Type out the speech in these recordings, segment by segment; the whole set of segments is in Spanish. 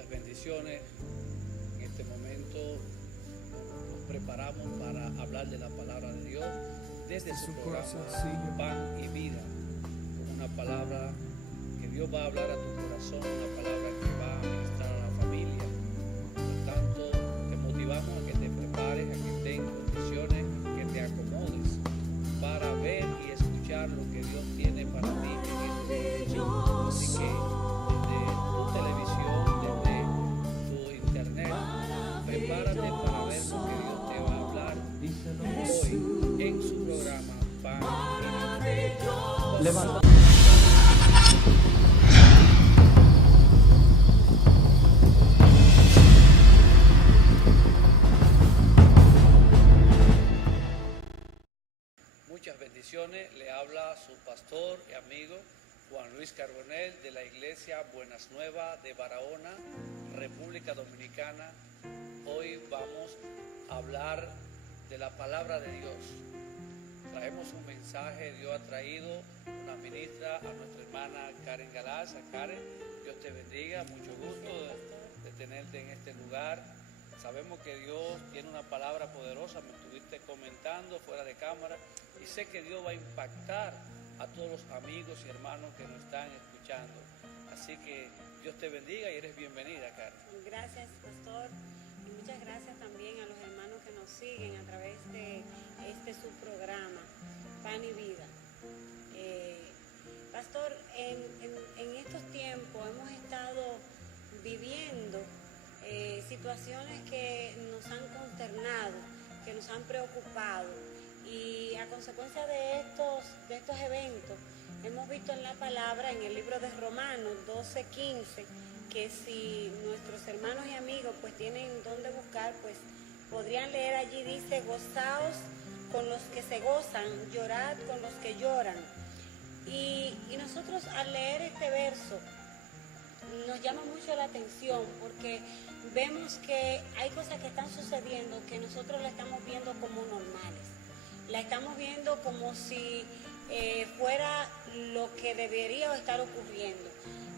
Muchas bendiciones. En este momento nos preparamos para hablar de la palabra de Dios desde su programa Pan y Vida, con una palabra que Dios va a hablar a tu corazón, una palabra que va a ministrar a la familia. Por tanto, te motivamos a que te prepares, a que estés en condiciones, que te acomodes para ver y escuchar lo que Dios tiene para ti en este momento. Así que desde tu televisión, desde tu internet, prepárate para ver lo que Dios te va a hablar hoy en su programa Pan y Vida. Levanta. Muchas bendiciones. Le habla su pastor y amigo Juan Luis Carbonell de la iglesia Buenas Nuevas de Barahona, República Dominicana. Hoy vamos a hablar de la palabra de Dios. Traemos un mensaje. Dios ha traído una ministra a nuestra hermana Karen Galaz. Karen, Dios te bendiga. Mucho gusto de tenerte en este lugar. Sabemos que Dios tiene una palabra poderosa. Me estuviste comentando fuera de cámara y sé que Dios va a impactar a todos los amigos y hermanos que nos están escuchando. Así que Dios te bendiga y eres bienvenida, Karen. Gracias, pastor, y muchas gracias también a los hermanos que nos siguen a través de su programa, Pan y Vida. Pastor, en estos tiempos hemos estado viviendo situaciones que nos han consternado, que nos han preocupado. Y a consecuencia de estos eventos, hemos visto en la palabra, en el libro de Romanos 12:15, que si nuestros hermanos y amigos pues tienen dónde buscar, pues podrían leer allí, dice: gozaos con los que se gozan, llorad con los que lloran. Y nosotros al leer este verso nos llama mucho la atención porque vemos que hay cosas que están sucediendo que nosotros la estamos viendo como normales. La estamos viendo como si fuera lo que debería estar ocurriendo.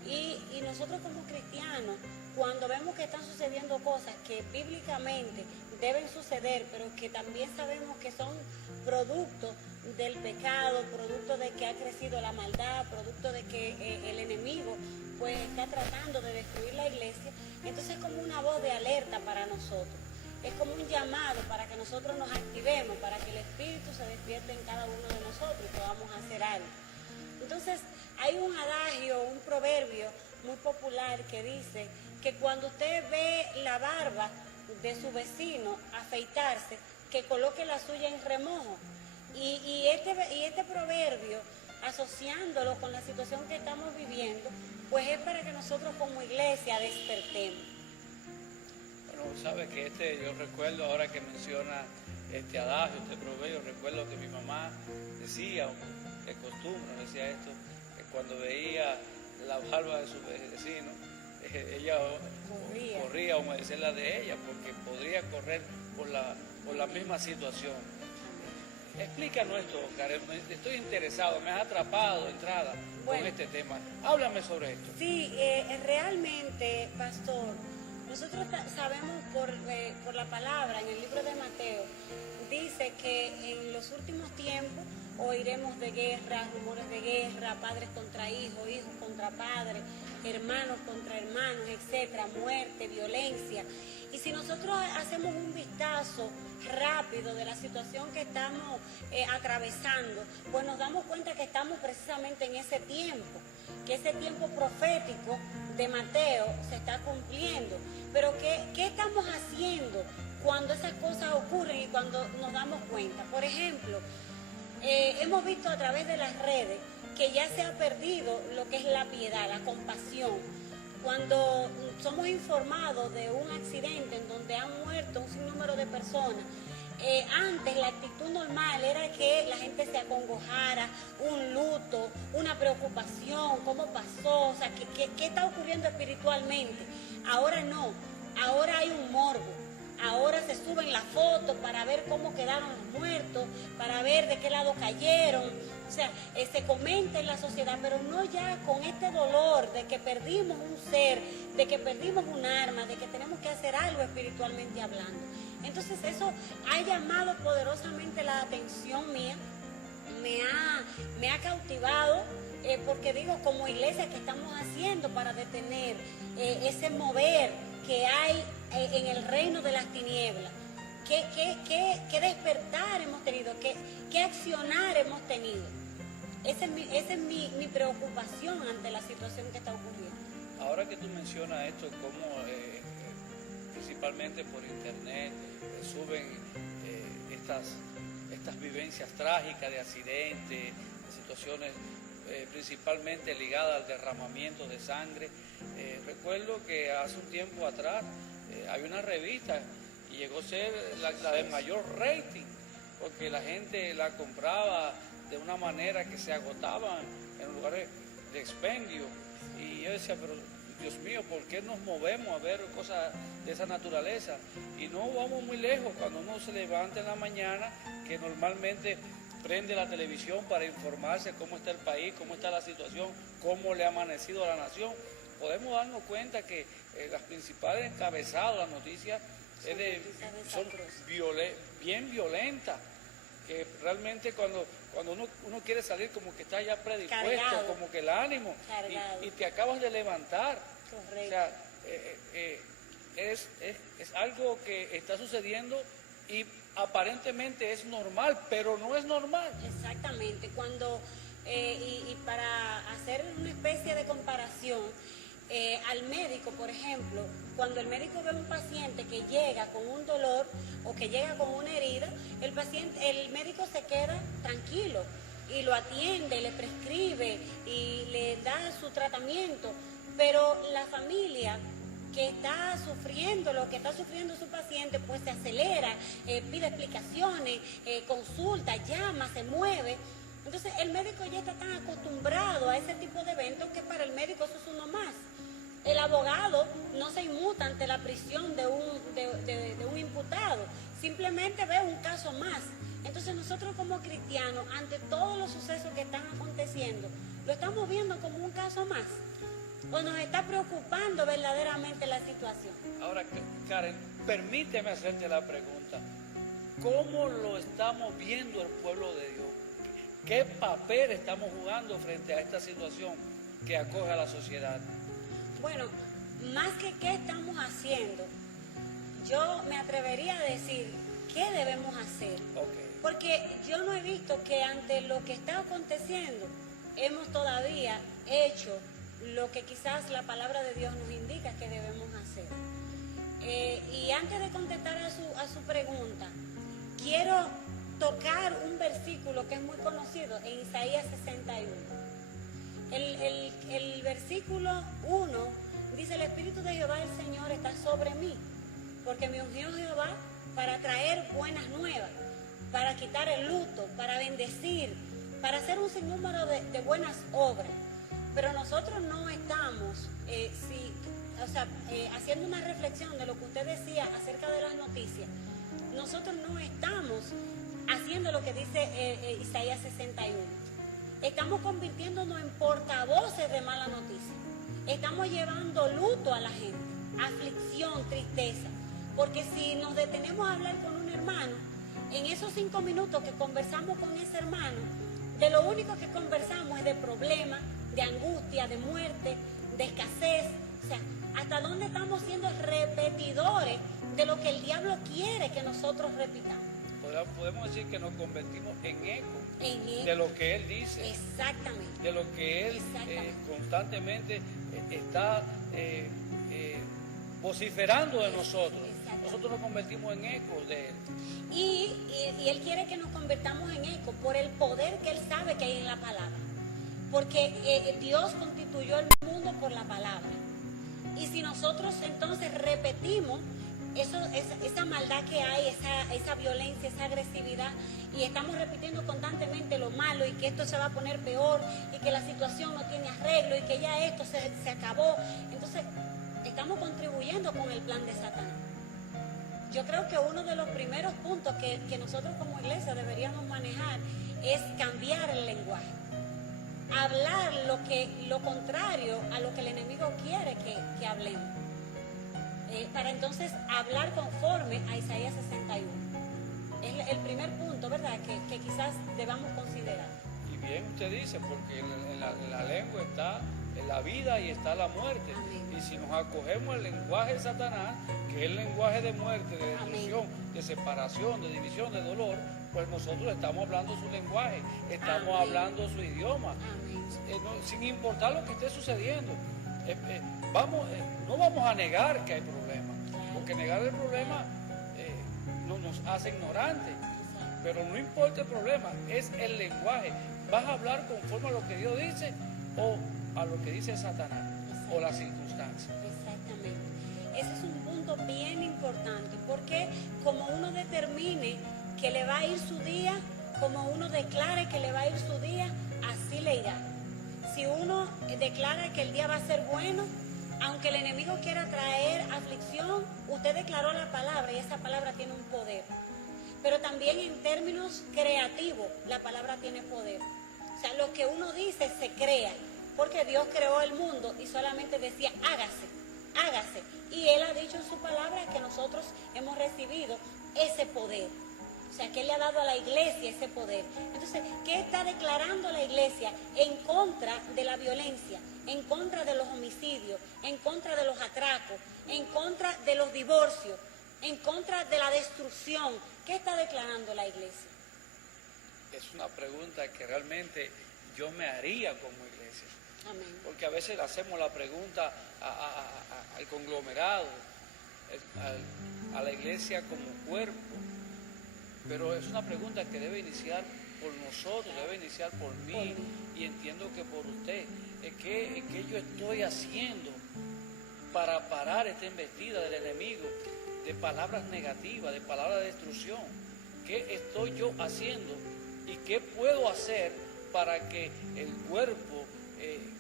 Y nosotros como cristianos, cuando vemos que están sucediendo cosas que bíblicamente deben suceder, pero que también sabemos que son producto del pecado, producto de que ha crecido la maldad, producto de que el enemigo pues está tratando de destruir la iglesia, entonces es como una voz de alerta para nosotros. Es como un llamado para que nosotros nos activemos, para que el Espíritu se despierte en cada uno de nosotros y podamos hacer algo. Entonces, hay un adagio, un proverbio muy popular que dice que cuando usted ve la barba de su vecino afeitarse, que coloque la suya en remojo. Y este proverbio, asociándolo con la situación que estamos viviendo, pues es para que nosotros como iglesia despertemos. Sabe que yo recuerdo, ahora que menciona este adagio, este proverbio, recuerdo que mi mamá decía, de costumbre, decía esto, que cuando veía la barba de su vecino, ella corría a humedecer la de ella, porque podría correr por la misma situación. Explícanos esto, Karen, estoy interesado, me has atrapado de entrada con este tema. Háblame sobre esto. Sí, realmente, pastor, nosotros sabemos por la palabra en el libro de Mateo, dice que en los últimos tiempos oiremos de guerra, rumores de guerra, padres contra hijos, hijos contra padres, hermanos contra hermanos, etcétera, muerte, violencia. Y si nosotros hacemos un vistazo rápido de la situación que estamos atravesando, pues nos damos cuenta que estamos precisamente en ese tiempo, que ese tiempo profético de Mateo se está cumpliendo. Pero ¿qué estamos haciendo cuando esas cosas ocurren y cuando nos damos cuenta? Por ejemplo, hemos visto a través de las redes que ya se ha perdido lo que es la piedad, la compasión. Cuando somos informados de un accidente en donde han muerto un sinnúmero de personas, antes la actitud normal era que la gente se acongojara, un luto, una preocupación, cómo pasó, o sea, ¿qué está ocurriendo espiritualmente? Ahora no, ahora hay un morbo, ahora se suben las fotos para ver cómo quedaron los muertos, para ver de qué lado cayeron. O sea, se comenta en la sociedad, pero no ya con este dolor de que perdimos un ser, de que perdimos un arma, de que tenemos que hacer algo espiritualmente hablando. Entonces eso ha llamado poderosamente la atención mía, me ha cautivado, porque digo, como iglesia, ¿qué estamos haciendo para detener ese mover que hay en el reino de las tinieblas? ¿Qué despertar hemos tenido? ¿Qué accionar hemos tenido? Esa es mi preocupación ante la situación que está ocurriendo. Ahora que tú mencionas esto, cómo principalmente por internet suben estas vivencias trágicas de accidentes, de situaciones principalmente ligadas al derramamiento de sangre. Recuerdo que hace un tiempo atrás hay una revista y llegó a ser la de mayor rating, porque la gente la compraba de una manera que se agotaban en lugares de expendio. Y yo decía, pero Dios mío, ¿por qué nos movemos a ver cosas de esa naturaleza? Y no vamos muy lejos, cuando uno se levanta en la mañana, que normalmente prende la televisión para informarse cómo está el país, cómo está la situación, cómo le ha amanecido a la nación, podemos darnos cuenta que las principales encabezados, las noticias, son bien violentas, que realmente cuando uno quiere salir como que está ya predispuesto, cargado, como que el ánimo, y te acabas de levantar. Correcto. O sea, es algo que está sucediendo y aparentemente es normal, pero no es normal. Exactamente. Cuando y para hacer una especie de comparación, al médico, por ejemplo, cuando el médico ve a un paciente que llega con un dolor o que llega con una herida, el médico se queda tranquilo y lo atiende, le prescribe y le da su tratamiento, pero la familia que está sufriendo lo que está sufriendo su paciente, pues se acelera, pide explicaciones, consulta, llama, se mueve. Entonces el médico ya está tan acostumbrado a ese tipo de eventos que para el médico eso es uno más. El abogado no se inmuta ante la prisión de un imputado, simplemente ve un caso más. Entonces nosotros como cristianos, ante todos los sucesos que están aconteciendo, lo estamos viendo como un caso más, o nos está preocupando verdaderamente la situación. Ahora, Karen, permíteme hacerte la pregunta, ¿cómo lo estamos viendo el pueblo de Dios? ¿Qué papel estamos jugando frente a esta situación que acoge a la sociedad? Bueno, más que qué estamos haciendo, yo me atrevería a decir qué debemos hacer. Okay. Porque yo no he visto que ante lo que está aconteciendo hemos todavía hecho lo que quizás la palabra de Dios nos indica que debemos hacer. Y antes de contestar a su pregunta, quiero tocar un versículo que es muy conocido en Isaías 61. El versículo 1 dice: el Espíritu de Jehová el Señor está sobre mí, porque me ungió Jehová para traer buenas nuevas, para quitar el luto, para bendecir, para hacer un sinnúmero de buenas obras. Pero nosotros no estamos, haciendo una reflexión de lo que usted decía acerca de las noticias, nosotros no estamos haciendo lo que dice Isaías 61. Estamos convirtiéndonos en portavoces de mala noticia. Estamos llevando luto a la gente, aflicción, tristeza. Porque si nos detenemos a hablar con un hermano, en esos 5 minutos que conversamos con ese hermano, de lo único que conversamos es de problemas, de angustia, de muerte, de escasez. O sea, ¿hasta dónde estamos siendo repetidores de lo que el diablo quiere que nosotros repitamos? Podemos decir que nos convertimos en eco de lo que él dice. Exactamente. De lo que él constantemente está vociferando de nosotros. Nosotros nos convertimos en eco de él. Y él quiere que nos convertamos en eco por el poder que él sabe que hay en la palabra. Porque Dios constituyó el mundo por la palabra. Y si nosotros entonces repetimos esa maldad que hay, esa violencia, esa agresividad, y estamos repitiendo constantemente lo malo y que esto se va a poner peor y que la situación no tiene arreglo y que ya esto se acabó, entonces estamos contribuyendo con el plan de Satanás. yo creo que uno de los primeros puntos que nosotros como iglesia deberíamos manejar es cambiar el lenguaje. Hablar lo contrario a lo que el enemigo quiere que hablemos. Para entonces hablar conforme a Isaías 61. Es el primer punto, ¿verdad?, que quizás debamos considerar. Y bien usted dice, porque en la lengua está la vida y está la muerte. Amén. Y si nos acogemos al lenguaje de Satanás, que es el lenguaje de muerte, de destrucción, de separación, de división, de dolor, pues nosotros estamos hablando su lenguaje, estamos Amén. hablando su idioma, Amén. sin importar lo que esté sucediendo. No vamos a negar que hay problemas, porque negar el problema nos hace ignorantes. Pero no importa el problema, es el lenguaje. ¿Vas a hablar conforme a lo que Dios dice o a lo que dice Satanás o las circunstancias? Exactamente. Ese es un punto bien importante, porque como uno determine que le va a ir su día, como uno declare que le va a ir su día, así le irá. Si uno declara que el día va a ser bueno, aunque el enemigo quiera traer aflicción, usted declaró la palabra y esa palabra tiene un poder. Pero también en términos creativos, la palabra tiene poder. O sea, lo que uno dice se crea, porque Dios creó el mundo y solamente decía, hágase, hágase. Y Él ha dicho en su palabra que nosotros hemos recibido ese poder. O sea, que Él le ha dado a la iglesia ese poder. Entonces, ¿qué está declarando la iglesia en contra de la violencia, en contra de los homicidios, en contra de los atracos, en contra de los divorcios, en contra de la destrucción? ¿Qué está declarando la iglesia? Es una pregunta que realmente yo me haría como iglesia. Amén. Porque a veces le hacemos la pregunta al conglomerado, a la iglesia como cuerpo. Pero es una pregunta que debe iniciar por nosotros, debe iniciar por mí y entiendo que por usted. ¿Qué yo estoy haciendo para parar esta embestida del enemigo de palabras negativas, de palabras de destrucción? ¿Qué estoy yo haciendo y qué puedo hacer para que el cuerpo,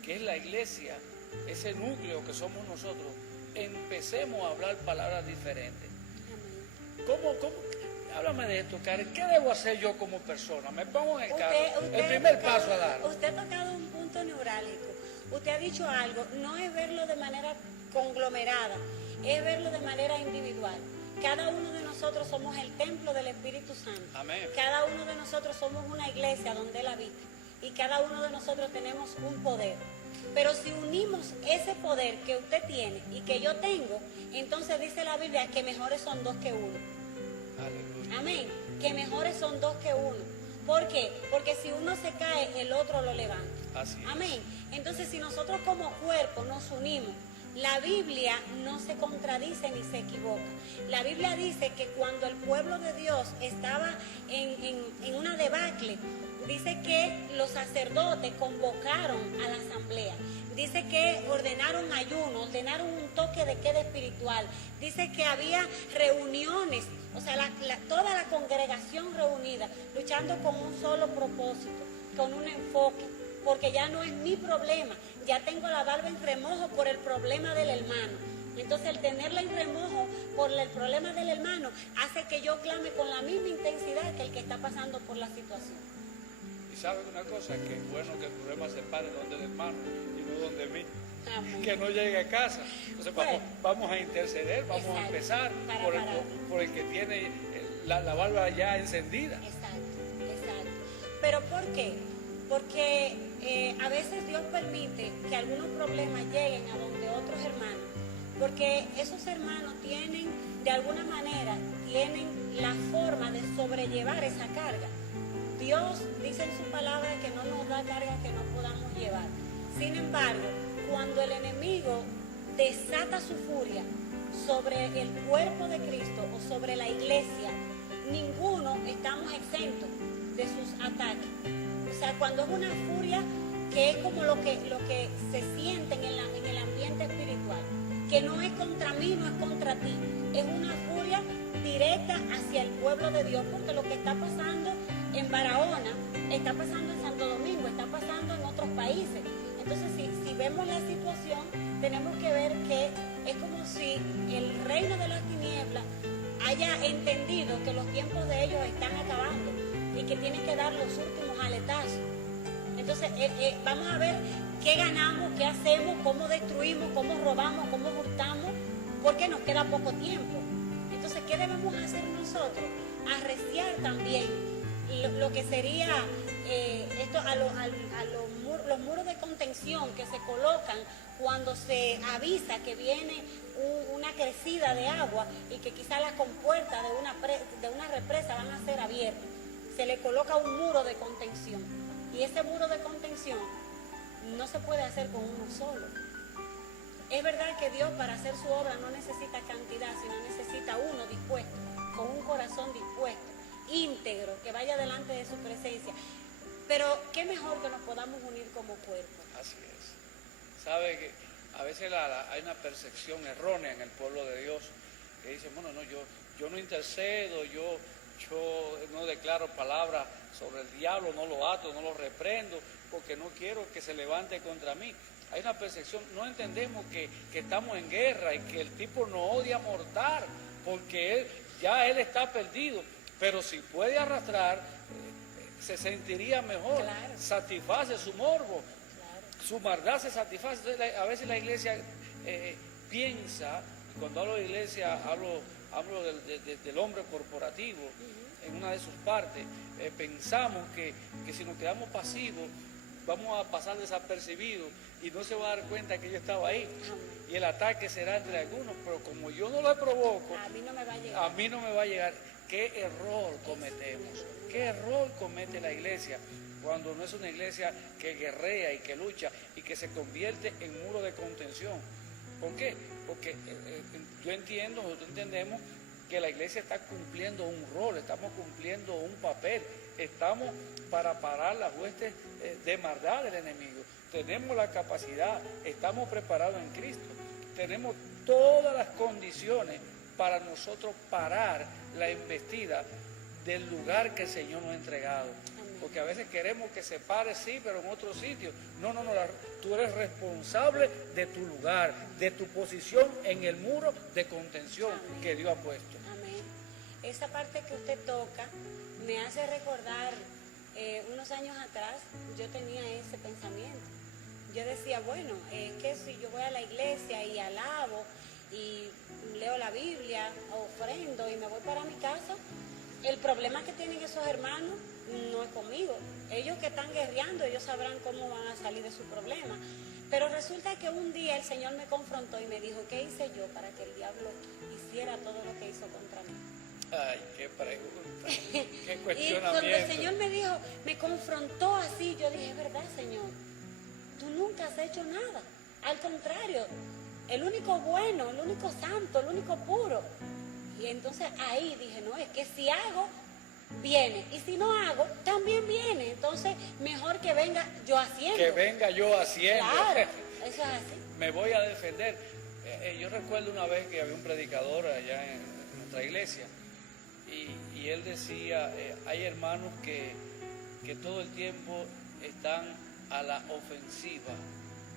que es la iglesia, ese núcleo que somos nosotros, empecemos a hablar palabras diferentes? ¿Cómo? Háblame de esto, Karen. ¿Qué debo hacer yo como persona? Me pongo en el carro. El primer paso a dar. Usted ha tocado un punto neurálgico. Usted ha dicho algo. No es verlo de manera conglomerada, es verlo de manera individual. Cada uno de nosotros somos el templo del Espíritu Santo. Amén. Cada uno de nosotros somos una iglesia donde Él habita. Y cada uno de nosotros tenemos un poder. Pero si unimos ese poder que usted tiene y que yo tengo, entonces dice la Biblia que mejores son dos que uno. Aleluya. Amén. Que mejores son dos que uno. ¿Por qué? Porque si uno se cae, el otro lo levanta. Así es. Amén. Entonces, si nosotros como cuerpo nos unimos, la Biblia no se contradice ni se equivoca. La Biblia dice que cuando el pueblo de Dios estaba en una debacle, dice que los sacerdotes convocaron a la asamblea. Dice que ordenaron ayuno, ordenaron un toque de queda espiritual. Dice que había reuniones, o sea, toda la congregación reunida, luchando con un solo propósito, con un enfoque, porque ya no es mi problema, ya tengo la barba en remojo por el problema del hermano. Entonces, el tenerla en remojo por el problema del hermano hace que yo clame con la misma intensidad que el que está pasando por la situación. Y saben una cosa, que es bueno que el problema se pare donde el hermano y no donde mí. Amén. Que no llegue a casa. Entonces vamos a interceder, vamos a empezar por el que tiene la barba ya encendida. Exacto. ¿Pero por qué? Porque a veces Dios permite que algunos problemas lleguen a donde otros hermanos, porque esos hermanos tienen, de alguna manera, tienen la forma de sobrellevar esa carga. Dios dice en su palabra que no nos da carga que no podamos llevar. Sin embargo, cuando el enemigo desata su furia sobre el cuerpo de Cristo o sobre la iglesia, ninguno estamos exentos de sus ataques. O sea, cuando es una furia que es como lo que se siente en el ambiente espiritual, que no es contra mí, no es contra ti, es una furia directa hacia el pueblo de Dios, porque lo que está pasando en Barahona, está pasando en Santo Domingo, está pasando en otros países. Entonces, si vemos la situación, tenemos que ver que es como si el reino de las tinieblas haya entendido que los tiempos de ellos están acabando y que tienen que dar los últimos aletazos. Entonces vamos a ver qué ganamos, qué hacemos, cómo destruimos, cómo robamos, cómo hurtamos, porque nos queda poco tiempo. Entonces, ¿qué debemos hacer nosotros? Arreciar también lo que sería esto los muros de contención que se colocan cuando se avisa que viene una crecida de agua y que quizá las compuertas de una represa van a ser abiertas. Se le coloca un muro de contención y ese muro de contención no se puede hacer con uno solo. Es verdad que Dios para hacer su obra no necesita cantidad, sino necesita uno dispuesto, con un corazón dispuesto, íntegro, que vaya delante de su presencia. Pero qué mejor que nos podamos unir como cuerpo. Así es. Sabe que a veces hay una percepción errónea en el pueblo de Dios que dice, bueno, no, yo no intercedo, yo no declaro palabras sobre el diablo, no lo ato, no lo reprendo, porque no quiero que se levante contra mí. Hay una percepción, no entendemos que estamos en guerra y que el tipo nos odia mortal, porque él está perdido, pero si puede arrastrar, se sentiría mejor, claro. Satisface su morbo, claro. Su maldad se satisface. Entonces, a veces la iglesia piensa, y cuando hablo de iglesia hablo del hombre corporativo, en una de sus partes, pensamos que si nos quedamos pasivos, vamos a pasar desapercibidos y no se va a dar cuenta que yo estaba ahí. Y el ataque será entre algunos, pero como yo no lo provoco, a mí no me va a llegar. A mí no me va a llegar. ¿Qué error cometemos? ¿Qué error comete la iglesia cuando no es una iglesia que guerrea y que lucha y que se convierte en muro de contención? ¿Por qué? Porque nosotros entendemos que la iglesia está cumpliendo un rol, estamos cumpliendo un papel, estamos para parar las huestes de maldad del enemigo. Tenemos la capacidad, estamos preparados en Cristo, tenemos todas las condiciones para nosotros parar la embestida del lugar que el Señor nos ha entregado. Porque a veces queremos que se pare, sí, pero en otro sitio. No, tú eres responsable de tu lugar, de tu posición en el muro de contención que Dios ha puesto. Amén. Esa parte que usted toca me hace recordar, unos años atrás yo tenía ese pensamiento. Yo decía, bueno, es que si yo voy a la iglesia y alabo y leo la Biblia, ofrendo y me voy para mi casa, el problema que tienen esos hermanos no es conmigo. Ellos que están guerreando, ellos sabrán cómo van a salir de su problema. Pero resulta que un día el Señor me confrontó y me dijo, ¿qué hice yo para que el diablo hiciera todo lo que hizo contra mí? Ay, qué pregunta, qué cuestionamiento. Y cuando el Señor me dijo, me confrontó así, yo dije, ¿verdad, Señor? Tú nunca has hecho nada. Al contrario, el único bueno, el único santo, el único puro. Y entonces ahí dije, no, es que si hago, viene. Y si no hago, también viene. Entonces, mejor que venga yo haciendo. Que venga yo haciendo. Claro, eso es así. Me voy a defender. Yo recuerdo una vez que había un predicador allá en nuestra iglesia y él decía, hay hermanos que todo el tiempo están a la ofensiva,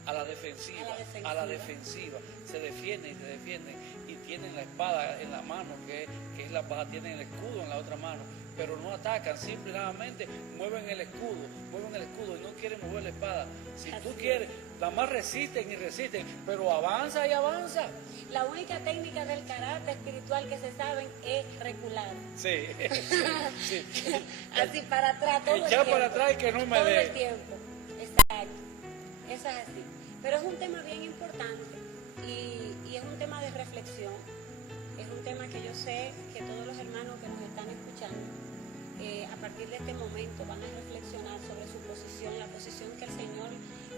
a la defensiva, se defienden y tienen la espada en la mano, que es la espada, tienen el escudo en la otra mano, pero no atacan, simplemente mueven el escudo y no quieren mover la espada. Si tú quieres, nada más resisten, pero avanza y avanza. La única técnica del carácter espiritual que se saben es recular. Sí. Sí. Así para atrás, todo el ya tiempo. para atrás que no me todo dé. el tiempo, exacto. Eso es así. Pero es un tema bien importante y es un tema de reflexión. Es un tema que yo sé que todos los hermanos que nos están escuchando, a partir de este momento van a reflexionar sobre su posición, la posición que el Señor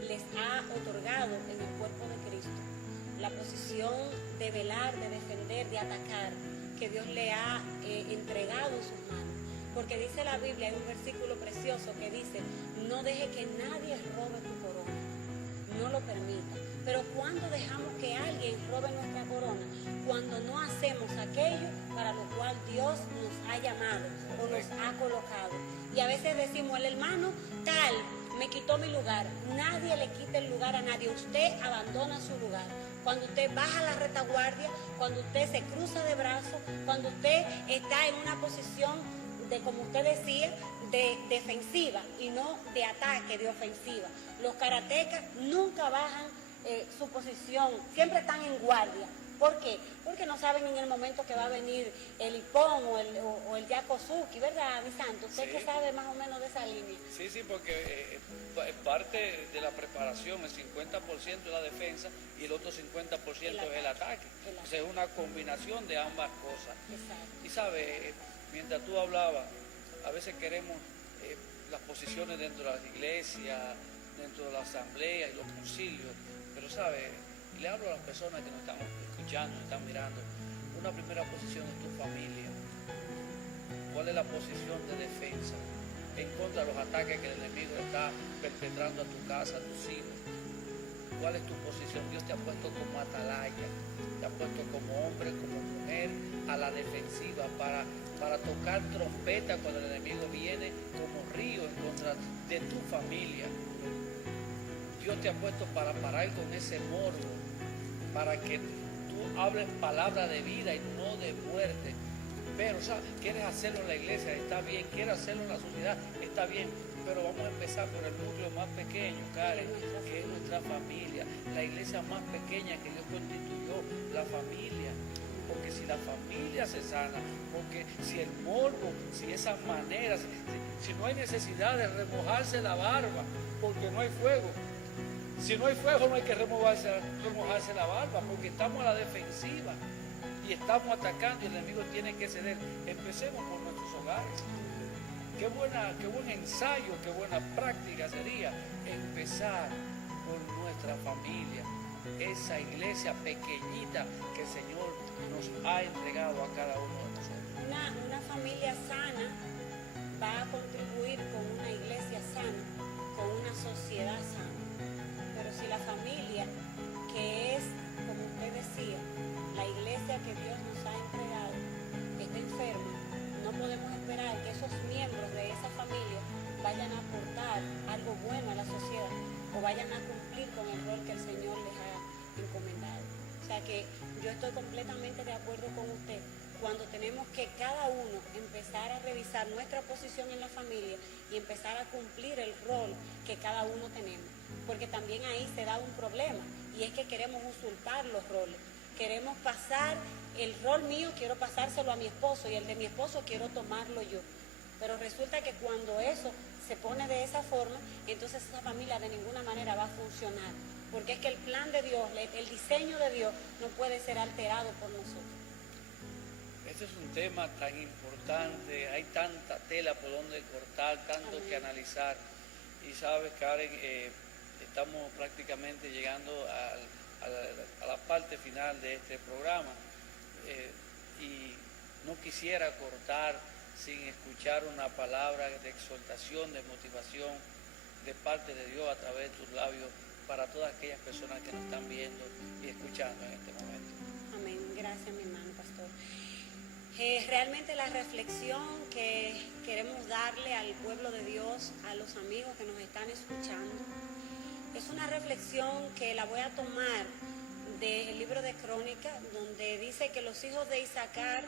les ha otorgado en el cuerpo de Cristo. La posición de velar, de defender, de atacar, que Dios le ha entregado en sus manos. Porque dice la Biblia, hay un versículo precioso que dice, no deje que nadie robe tu corona, no lo permita. Pero cuando dejamos que alguien robe nuestra corona, cuando no hacemos aquello para lo cual Dios nos ha llamado o nos ha colocado. Y a veces decimos, el hermano tal me quitó mi lugar. Nadie le quita el lugar a nadie, usted abandona su lugar. cuando usted baja la retaguardia, cuando usted se cruza de brazos, cuando usted está en una posición de, como usted decía, de defensiva y no de ataque, de ofensiva. Los karatecas nunca bajan su posición, siempre están en guardia. ¿Por qué? Porque no saben en el momento que va a venir el Ippon o el Yakosuki, ¿verdad, mi santo? Usted que sabe más o menos de esa línea. Sí, porque es parte de la preparación, el 50% es la defensa y el otro 50% es el ataque. O sea, es una combinación de ambas cosas. Exacto. Y sabe, mientras tú hablabas, a veces queremos las posiciones dentro de las iglesias, dentro de la asamblea y los concilios, pero sabe, le hablo a las personas que nos están escuchando, nos están mirando. Una primera posición es tu familia. ¿Cuál es la posición de defensa en contra de los ataques que el enemigo está perpetrando a tu casa, a tus hijos? ¿Cuál es tu posición? Dios te ha puesto como atalaya, te ha puesto como hombre, como mujer, a la defensiva para tocar trompeta cuando el enemigo viene como río en contra de tu familia. Dios te ha puesto para parar con ese morbo, para que tú hables palabra de vida y no de muerte. Pero, ¿sabes? Quieres hacerlo en la iglesia, está bien. Quieres hacerlo en la sociedad, está bien. Pero vamos a empezar por el núcleo más pequeño, Karen, que es nuestra familia. La iglesia más pequeña que Dios constituyó, la familia. Porque si la familia se sana, porque si el morbo, si esas maneras, si no hay necesidad de remojarse la barba, porque no hay fuego. Si no hay fuego no hay que remojarse la barba, porque estamos a la defensiva y estamos atacando y el enemigo tiene que ceder. Empecemos por nuestros hogares. Qué buen ensayo, qué buena práctica sería empezar por nuestra familia, esa iglesia pequeñita que el Señor nos ha entregado a cada uno de nosotros. Una familia sana va a contribuir con una iglesia sana, con una sociedad sana. Pero si la familia, que es, como usted decía, la iglesia que Dios nos ha entregado, está enferma, no podemos esperar que esos miembros de esa familia vayan a aportar algo bueno a la sociedad o vayan a cumplir con el rol que el Señor les ha encomendado. O sea que yo estoy completamente de acuerdo con usted cuando tenemos que cada uno empezar a revisar nuestra posición en la familia y empezar a cumplir el rol que cada uno tenemos. Porque también ahí se da un problema y es que queremos usurpar los roles. Queremos pasar el rol mío, quiero pasárselo a mi esposo y el de mi esposo quiero tomarlo yo. Pero resulta que cuando eso se pone de esa forma, entonces esa familia de ninguna manera va a funcionar. Porque es que el plan de Dios, el diseño de Dios no puede ser alterado por nosotros. Este es un tema tan importante, hay tanta tela por donde cortar, tanto que analizar. Y sabes, Karen, estamos prácticamente llegando a la parte final de este programa y no quisiera cortar sin escuchar una palabra de exhortación, de motivación de parte de Dios a través de tus labios para todas aquellas personas que nos están viendo y escuchando en este momento. Amén. Gracias, mi hermano pastor. Realmente la reflexión que queremos darle al pueblo de Dios, a los amigos que nos están escuchando, es una reflexión que la voy a tomar del libro de Crónicas, donde dice que los hijos de Isaacar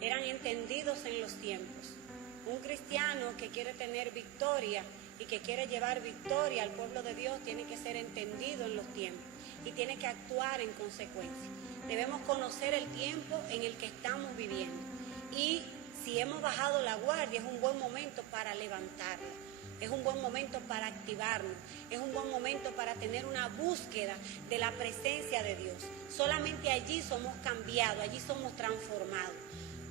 eran entendidos en los tiempos. Un cristiano que quiere tener victoria y que quiere llevar victoria al pueblo de Dios tiene que ser entendido en los tiempos y tiene que actuar en consecuencia. Debemos conocer el tiempo en el que estamos viviendo y si hemos bajado la guardia es un buen momento para levantarla. Es un buen momento para activarnos, es un buen momento para tener una búsqueda de la presencia de Dios. Solamente allí somos cambiados, allí somos transformados.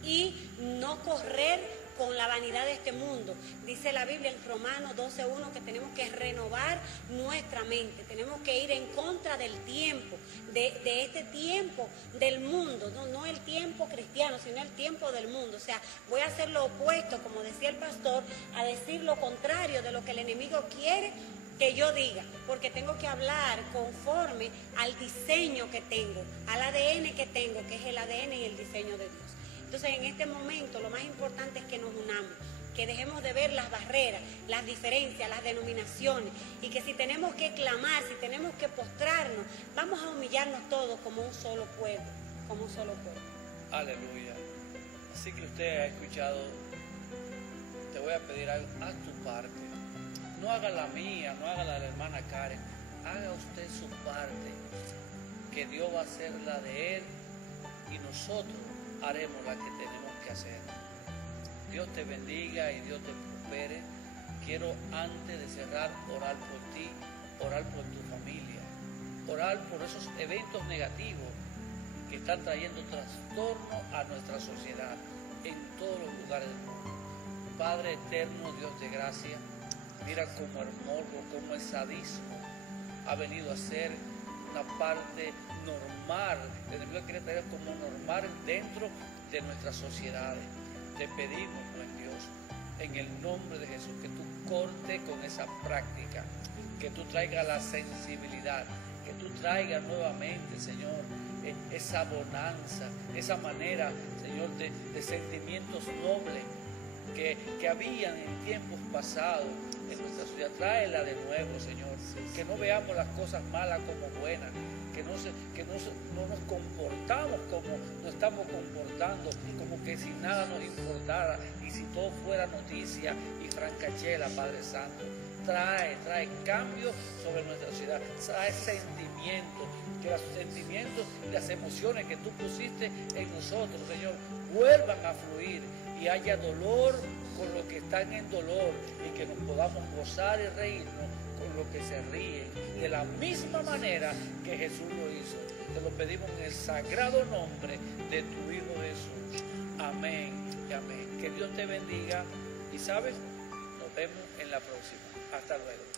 Y no correr con la vanidad de este mundo. Dice la Biblia en Romanos 12:1 que tenemos que renovar nuestra mente, tenemos que ir en contra del tiempo, de este tiempo del mundo, no el tiempo cristiano, sino el tiempo del mundo. O sea, voy a hacer lo opuesto, como decía el pastor, a decir lo contrario de lo que el enemigo quiere que yo diga, porque tengo que hablar conforme al diseño que tengo, al ADN que tengo, que es el ADN y el diseño de Dios. Entonces, en este momento, lo más importante es que nos unamos. que dejemos de ver las barreras, las diferencias, las denominaciones, y que si tenemos que clamar, si tenemos que postrarnos, vamos a humillarnos todos como un solo pueblo, como un solo pueblo. Aleluya. Así que usted ha escuchado, te voy a pedir algo, haz tu parte. No haga la mía, no haga la de la hermana Karen, haga usted su parte, que Dios va a hacer la de él y nosotros haremos la que tenemos que hacer. Dios te bendiga y Dios te prospere. Quiero, antes de cerrar, orar por ti, orar por tu familia, orar por esos eventos negativos que están trayendo trastorno a nuestra sociedad en todos los lugares del mundo. Padre eterno, Dios de gracia, mira cómo el morbo, cómo el sadismo ha venido a ser una parte normal, el enemigo quiere traer como normal dentro de nuestras sociedades. Te pedimos, buen Dios, en el nombre de Jesús, que tú cortes con esa práctica, que tú traigas la sensibilidad, que tú traigas nuevamente, Señor, esa bonanza, esa manera, Señor, de sentimientos nobles que habían en tiempos pasados en nuestra sociedad. Tráela de nuevo, Señor, que no veamos las cosas malas como buenas, que no nos comportamos como nos estamos comportando, como que si nada nos importara y si todo fuera noticia y francachela, Padre Santo. Trae cambio sobre nuestra sociedad, trae sentimientos, que los sentimientos y las emociones que tú pusiste en nosotros, Señor, vuelvan a fluir y haya dolor con los que están en dolor y que nos podamos gozar y reírnos con los que se ríen, de la misma manera que Jesús lo hizo. Te lo pedimos en el sagrado nombre de tu Hijo Jesús. Amén y amén. Que Dios te bendiga y, ¿sabes? Nos vemos en la próxima. Hasta luego.